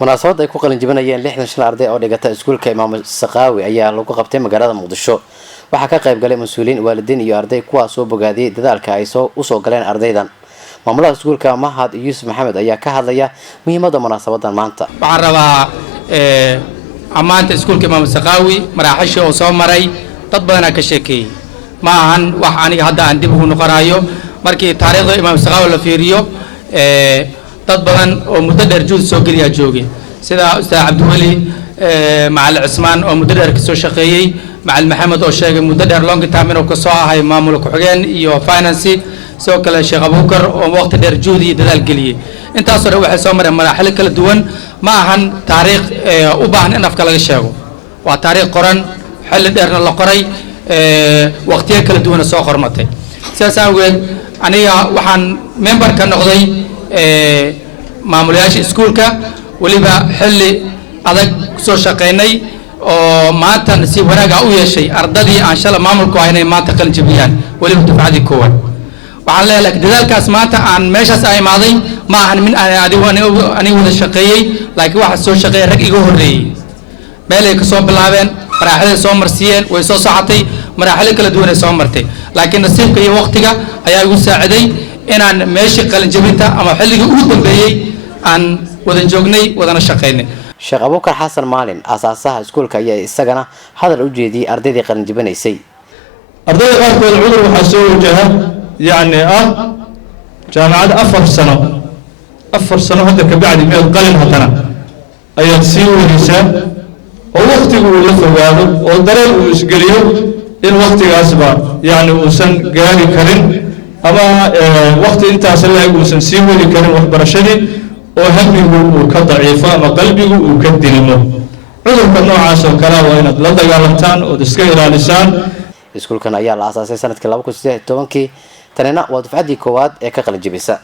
munaasabad ay ku qalin jabinayeen 65 arday oo dhigata iskuulka Imaam Saqaawi ayaa lagu qabtay magaalada Muqdisho. waxaa ka qayb galay mas'uuliin, waalidiin iyo arday kuwaas oo bogaadiyay dadaalka ay soo galeen ardaydan. maamulaha iskuulka Mahad Yusuf Maxamed ayaa ka hadlaya muhiimadda munaasabadan maanta. waxaan rabaa amaanta iskuulka Imaam Saqaawi maraaxisha oo soo maray dad badan ka sheekeeyay. ma ahan wax aniga hadda aan dib ugu noqonayo markii taariikhda Imaam Saqaawi la fiiriyo dad badan oo muddo dheer juhud soo geliya joogay sida Ustaad Cabdiwali Macallin Cismaan oo muddo dheer ka soo shaqeeyay, Macallin Maxamed oo sheegay muddo dheer long time inuu ka soo ahay maamul ku xigeen iyo finance, soo kale Sheekh Abuukar oo waqti dheer juhud iyo dadaal geliyay. intaas oo waxay soo mareen maraaxil kala duwan, ma ahan taariikh u baahan in afka laga sheego. waa taariikh qoran, xilli dheerna la qoray, waqtiyo kala duwan soo qormatay. sidaas awgeed aniga waxaan member ka noqday maamulayaasha iskuulka, waliba xilli adag soo shaqeynay oo maanta si wanaag u yeeshay ardadii aan shalay maamulku haynay maanta qalin jabiyaan waliba dufcadii koowaad. waxaan leeyahay dadaalkaas maanta aan meeshaas ay imaaday ma ahan min aniga wada shaqeeyay, laakiin waxa soo shaqeeyay rag iga horeeyay. meel ay ka soo bilaabeen, maraaxil soo marsiiyeen, way soo socotay, maraaxil kala duwan ay soo martay, laakiin nasiibka iyo waqtiga ayaa igu saaciday inaan meeshii qalin jabinta ama xilliga ugu dambeeyay aan wada joognay wadana shaqeynay. Sheekh Abuukar Xasan Maalin asaasaha iskuulka ayaa isagana hadal u jeediyay ardaydii qalin jabinaysay. ardayda qaarkood cudur waxaa soo wajaha jaamacad 4 sano hadda ka bacdi meel qalin hadana ayaad sii waraysaa oo waqtigu uu la fogaado oo dareen uu isgeliyo in waqtigaasba uusan gaari karin ama waqti intaas leeg uusan sii wadi karin waxbarashadii oo hammigu uu ka daciifo ama qalbigu uu ka dilmo. cudurka noocaas oo kale waa inaad la dagaalantaan oo iska ilaalisaan. iskuulkan ayaa la aasaasay sanadkii 2018 tanina waa dufcadii koowaad ee ka qalin jabisa.